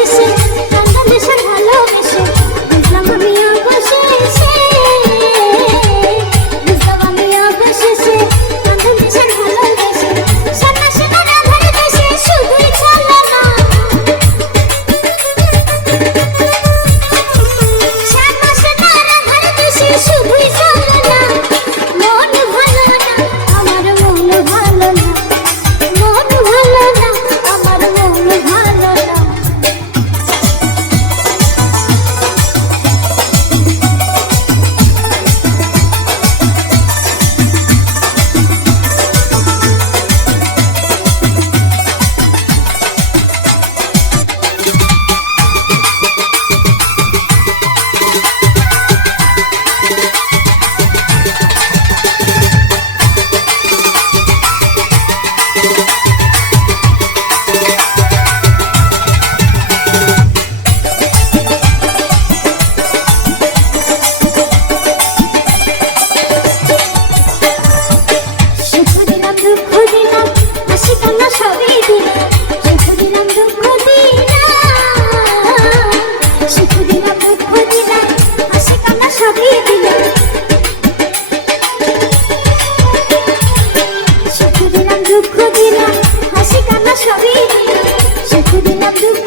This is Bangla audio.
শেষে কান্না নেশা ভালোবেসে বুঝলাম আমি অবশেষে, বুঝলাম আমি অবশেষে কান্না নেশা ভালোবেসে সন্ন্যাসী রাধার দেশে শুধুই চলো না, সন্ন্যাসী রাধার দেশে শুধুই চলো না। মন ভালো না আমার, মন ভালো না, মন ভালো না আমার, মন ভালো না। সুখ দিলাম দুঃখ দিলাম হাসি কান্না সবই দিলাম, সুখ দিলাম দুঃখ দিলাম, সুখ দিলাম দুঃখ দিলাম হাসি কান্না সবই দিলাম, সুখ দিলাম দুঃখ দিলাম হাসি কান্না সবই দিলাম, সুখ দিলাম দুঃখ